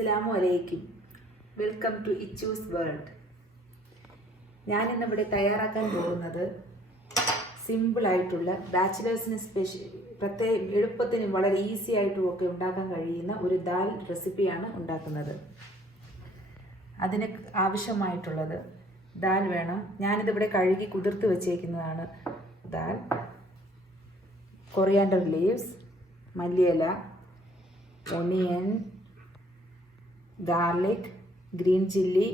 അസ്സലാമു അലൈക്കും. Welcome to Ichus world. ഞാനിന്നിവിടെ തയ്യാറാക്കാൻ പോകുന്നത് സിമ്പിളായിട്ടുള്ള ബാച്ചിലേഴ്സിന് എളുപ്പത്തിന് വളരെ ഈസി ആയിട്ടും ഒക്കെ ഉണ്ടാക്കാൻ കഴിയുന്ന ഒരു ദാൽ റെസിപ്പിയാണ് ഉണ്ടാക്കുന്നത്. അതിന് ആവശ്യമായിട്ടുള്ളത് ദാൽ വേണം. ഞാനിതിവിടെ കഴുകി കുതിർത്ത് വെച്ചേക്കുന്നതാണ് ദാൽ. കൊറിയാണ്ടർ ലീവ്സ്, മല്ലിയില, onion, garlic, green chilli,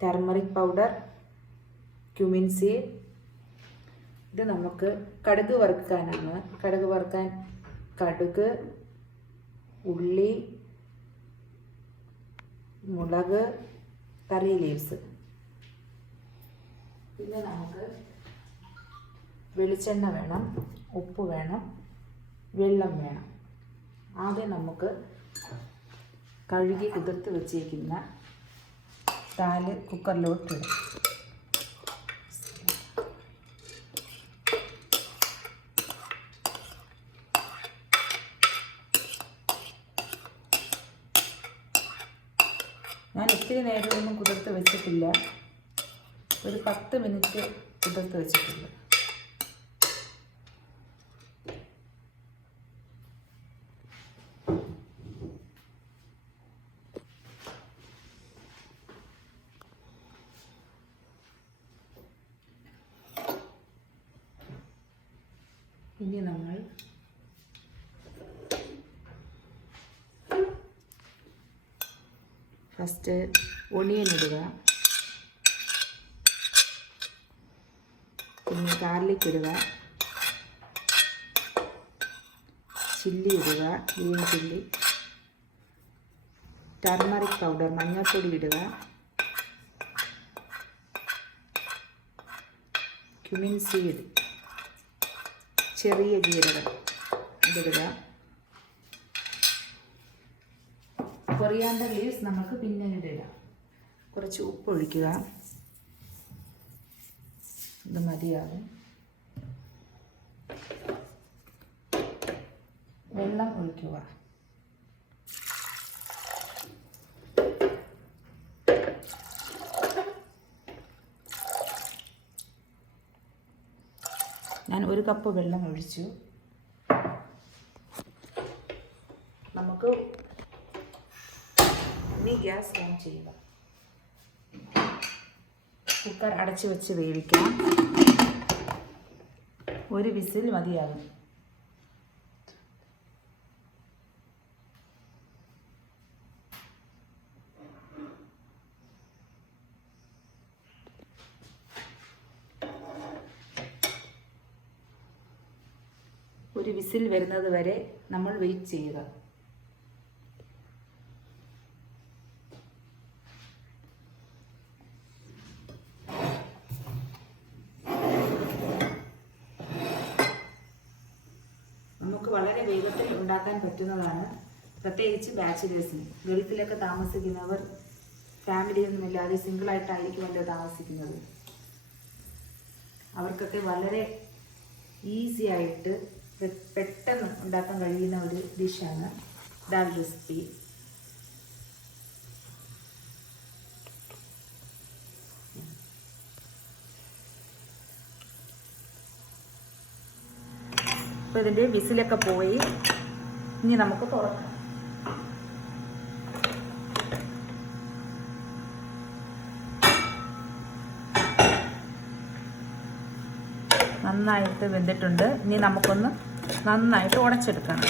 turmeric powder, cumin seed. ഇത് നമുക്ക് കടുക് വറുക്കാനാണ്. കടുക് വറുക്കാൻ കടുക്, ഉള്ളി, മുളക്, കറി ലീവ്സ്. പിന്നെ നമുക്ക് വെളിച്ചെണ്ണ വേണം, ഉപ്പ് വേണം, വെള്ളം വേണം. ആദ്യം നമുക്ക് കഴുകി കുതിർത്ത് വെച്ചേക്കുന്ന ദാൽ കുക്കറിലോട്ടിടും. ഞാൻ ഒത്തിരി നേരമൊന്നും കുതിർത്ത് വെച്ചിട്ടില്ല, ഒരു 10 മിനിറ്റ് കുതിർത്ത് വെച്ചിട്ടുണ്ട്. ഇനി നമ്മൾ ഫസ്റ്റ് ഒണിയൻ ഇടുക, പിന്നെ ഗാർലിക് ഇടുക, ചില്ലി ഇടുക, ഗ്രീൻ ചില്ലി, ടർമറിക് പൗഡർ മഞ്ഞൾപ്പൊടി ഇടുക, ക്യുമിൻ സീഡ് ചെറിയ ജീരകം ഇതിടുക, കൊറിയാണ്ടർ ലീവ്സ് നമുക്ക് പിന്നെ ഇടുക. കുറച്ച് ഉപ്പ് ഒഴിക്കുക, ഇത് മതിയാകും. വെള്ളം ഒഴിക്കുക. ഞാൻ 1 കപ്പ് വെള്ളം ഒഴിച്ചു. നമുക്ക് ഇനി ഗ്യാസ് ഓൺ ചെയ്യുക. കുക്കർ അടച്ചു വെച്ച് വേവിക്കാം. 1 വിസിൽ മതിയാകും. ഒരു വിസിൽ വരുന്നത് വരെ നമ്മൾ വെയിറ്റ് ചെയ്യുക. നമുക്ക് വളരെ വേഗത്തിൽ ഉണ്ടാക്കാൻ പറ്റുന്നതാണ്, പ്രത്യേകിച്ച് ബാച്ചിലേഴ്സിന്. ഗൾഫിലൊക്കെ താമസിക്കുന്നവർ ഫാമിലിയൊന്നുമില്ലാതെ സിംഗിളായിട്ടായിരിക്കുമല്ലോ താമസിക്കുന്നത്. അവർക്കൊക്കെ വളരെ ഈസി ആയിട്ട് പെട്ടെന്ന് ഉണ്ടാക്കാൻ കഴിയുന്ന ഒരു ഡിഷാണ് ദാൽ റെസിപ്പി. അപ്പോൾ ഇതിൻ്റെ വിസിലൊക്കെ പോയി. ഇനി നമുക്ക് തുറക്കാം. നന്നായിട്ട് വെന്തിട്ടുണ്ട്. ഇനി നമുക്കൊന്ന് നന്നായിട്ട് ഉടച്ചെടുക്കണം.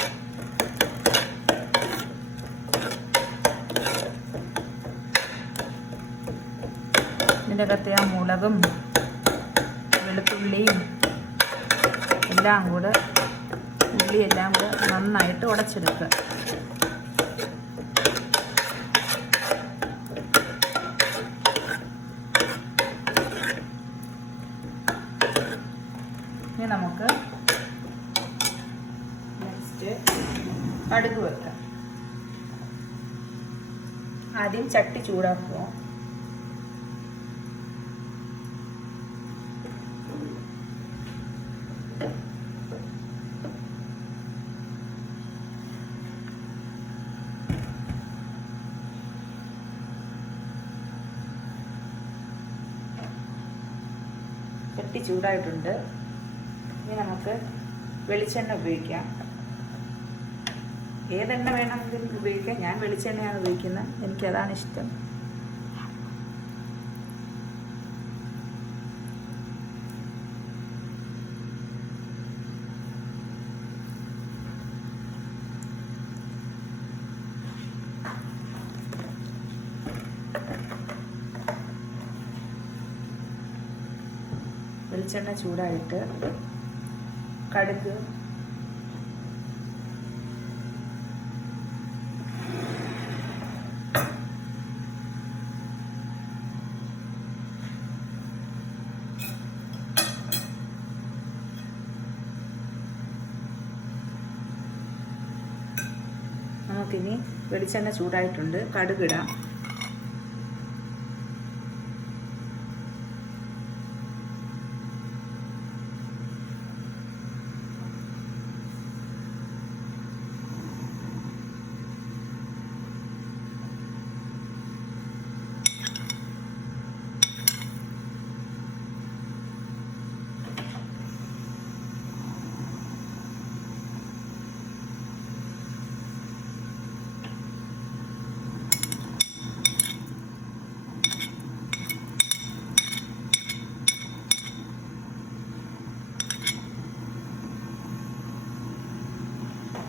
ഇതിൻ്റെ അകത്തെ ആ മുളകും വെളുത്തുള്ളിയും എല്ലാം കൂടെ ഉള്ളിയെല്ലാം കൂടെ നന്നായിട്ട് ഉടച്ചെടുക്കുക. ഇനി നമുക്ക് നെക്സ്റ്റ് കടുക് വെക്കാം. ആദ്യം ചട്ടി ചൂടാക്കുക. ചട്ടി ചൂടായിട്ടുണ്ട്. ഇനി നമുക്ക് വെളിച്ചെണ്ണ ഉപയോഗിക്കാം. ഏതെണ്ണ വേണമെങ്കിലും ഉപയോഗിക്കാം. ഞാൻ വെളിച്ചെണ്ണയാണ് ഉപയോഗിക്കുന്നത്, എനിക്കതാണ് ഇഷ്ടം. വെളിച്ചെണ്ണ ചൂടായിട്ട് കടുക്, നമുക്കിനി വെളിച്ചെണ്ണ ചൂടായിട്ടുണ്ട്, കടുകിടാം.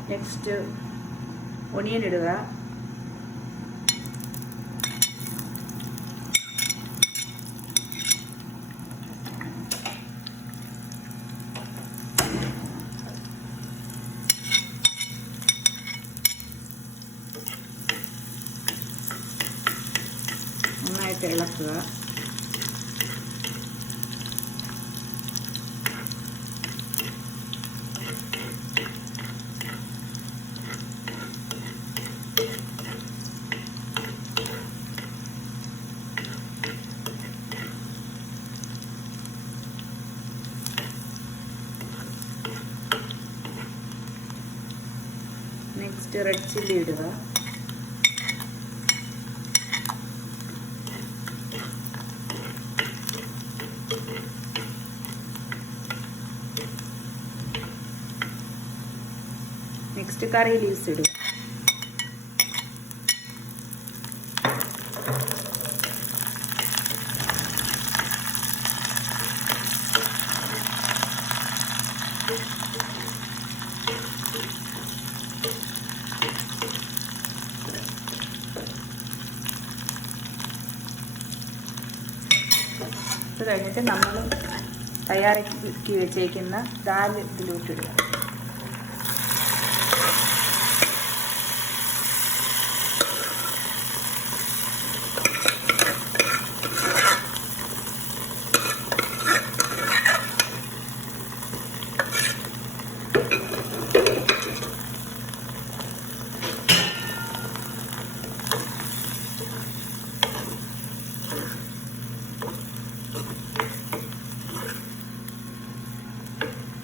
നെക്സ്റ്റ് ഒണിയൻ ഇടുക. നന്നായിട്ട് ഇളക്കുക. നെക്സ്റ്റ് റെഡ് ചില്ലി ഇടുക. നെക്സ്റ്റ് കറി ലീവ്സ് ഇടുക. ഇത് കഴിഞ്ഞിട്ട് നമ്മൾ തയ്യാറാക്കി വെച്ചേക്കുന്ന ദാൽ ഇതിലോട്ടിടുക.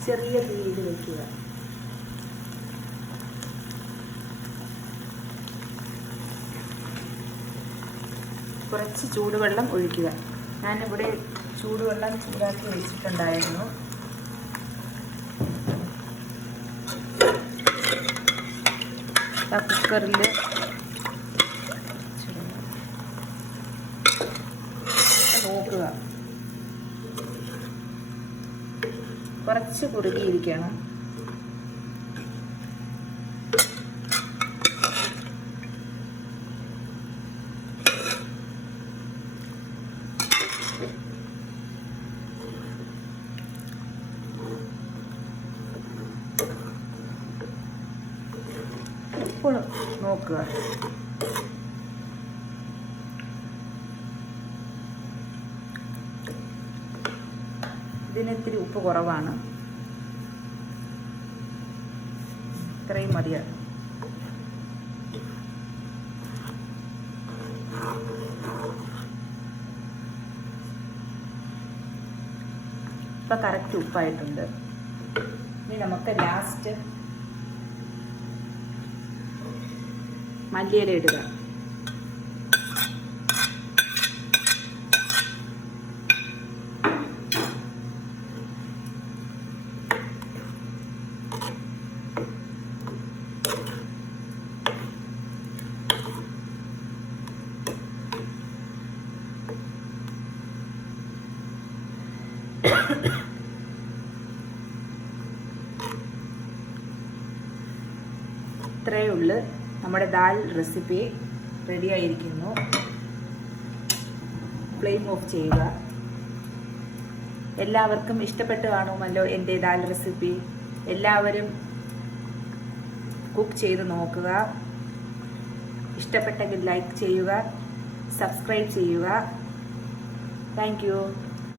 ചെറിയ തീയിൽ വയ്ക്കുക. കുറച്ച് ചൂടുവെള്ളം ഒഴിക്കുക. ഞാനിവിടെ ചൂടുവെള്ളം ചൂടാക്കി വെച്ചിട്ടുണ്ടായിരുന്നു. കുക്കറിൽ നോക്കുക. കുറച്ച് കുറുകിയിരിക്കണം. ഉപ്പ് നോക്കുക. ഇതിനിത്തിരി ഉപ്പ് കുറവാണ്. ഇത്രയും മതിയാണ്. ഇപ്പം കറക്റ്റ് ഉപ്പായിട്ടുണ്ട്. ഇനി നമുക്ക് ലാസ്റ്റ് മല്ലിയില ഇടുക. ഇത്രയേ ഉള്ളൂ, നമ്മുടെ ദാൽ റെസിപ്പി റെഡി ആയിരിക്കുന്നു. ഫ്ലെയിം ഓഫ് ചെയ്യുക. എല്ലാവർക്കും ഇഷ്ടപ്പെട്ട് കാണുമല്ലോ എൻ്റെ ദാൽ റെസിപ്പി. എല്ലാവരും കുക്ക് ചെയ്ത് നോക്കുക. ഇഷ്ടപ്പെട്ടെങ്കിൽ ലൈക്ക് ചെയ്യുക, സബ്സ്ക്രൈബ് ചെയ്യുക. Thank you.